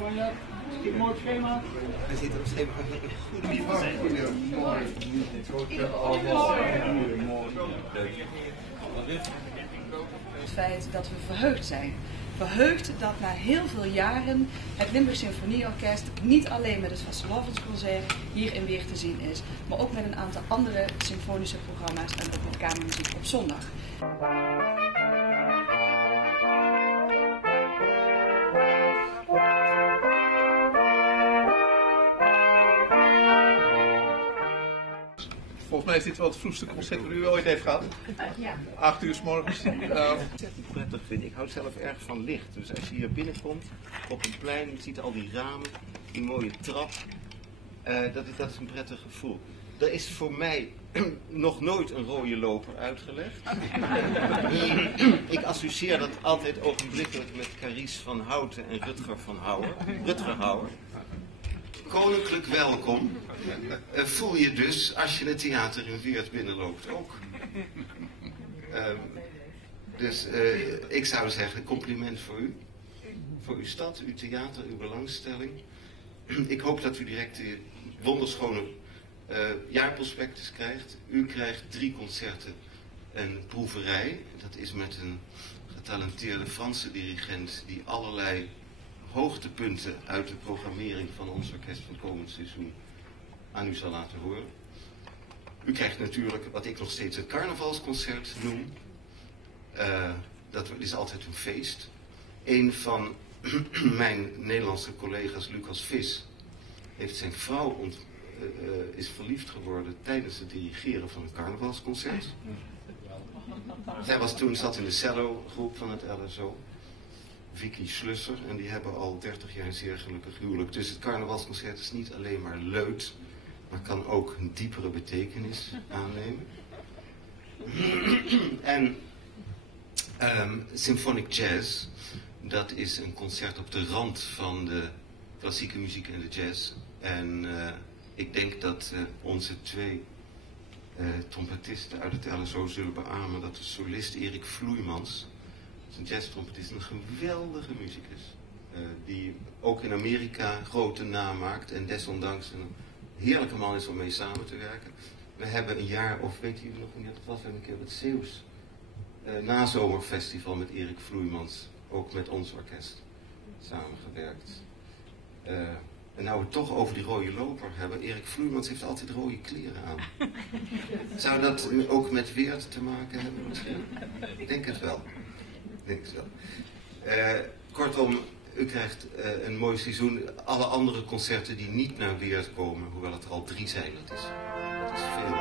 Spanjaard, kijk mooi op het schema. Hij zit op het schema. Het feit dat we verheugd zijn. Verheugd dat na heel veel jaren het Limburg Symfonieorkest niet alleen met het Vastelovensconcert hier in Weert te zien is, maar ook met een aantal andere symfonische programma's en ook met kamermuziek op zondag. Volgens mij is dit wel het vroegste concert dat u ooit heeft gehad. Ja. 8 uur 's morgens. Ontzettend prettig vind ik. Ik hou zelf erg van licht. Dus als je hier binnenkomt op een plein, je ziet al die ramen, die mooie trap. Dat is een prettig gevoel. Er is voor mij nog nooit een rode loper uitgelegd. Ik associeer dat altijd ogenblikkelijk met Carice van Houten en Rutger Hauer. Koninklijk welkom. Voel je dus als je het theater in Weert binnenloopt ook. Dus ik zou zeggen, compliment voor u. Voor uw stad, uw theater, uw belangstelling. Ik hoop dat u direct de wonderschone jaarprospectus krijgt. U krijgt 3 concerten en proeverij. Dat is met een getalenteerde Franse dirigent die allerlei hoogtepunten uit de programmering van ons orkest van komend seizoen aan u zal laten horen. U krijgt natuurlijk wat ik nog steeds het carnavalsconcert noem. Dat is altijd een feest. Een van mijn Nederlandse collega's, Lucas Vis, heeft zijn vrouw is verliefd geworden tijdens het dirigeren van een carnavalsconcert. Zij zat in de cello-groep van het LSO. Vicky Schlusser, en die hebben al 30 jaar een zeer gelukkig huwelijk. Dus het carnavalsconcert is niet alleen maar leut, maar kan ook een diepere betekenis aannemen. En Symphonic Jazz, dat is een concert op de rand van de klassieke muziek en de jazz. En ik denk dat onze 2 trompetisten uit het LSO zullen beamen dat de solist Erik Vloeimans, een jazztrompetist, een geweldige muzikus. Die ook in Amerika grote naam maakt en desondanks een heerlijke man is om mee samen te werken. We hebben een jaar, of weet u nog wanneer dat was, we hebben een keer op het Zeeuws nazomerfestival met Erik Vloeimans, ook met ons orkest, samengewerkt. En nou we het toch over die rode loper hebben, Erik Vloeimans heeft altijd rode kleren aan. Zou dat ook met Weert te maken hebben misschien? Ik denk het wel. Kortom, u krijgt een mooi seizoen. Alle andere concerten die niet naar Weert komen, hoewel het er al 3 zijn, dat is veel.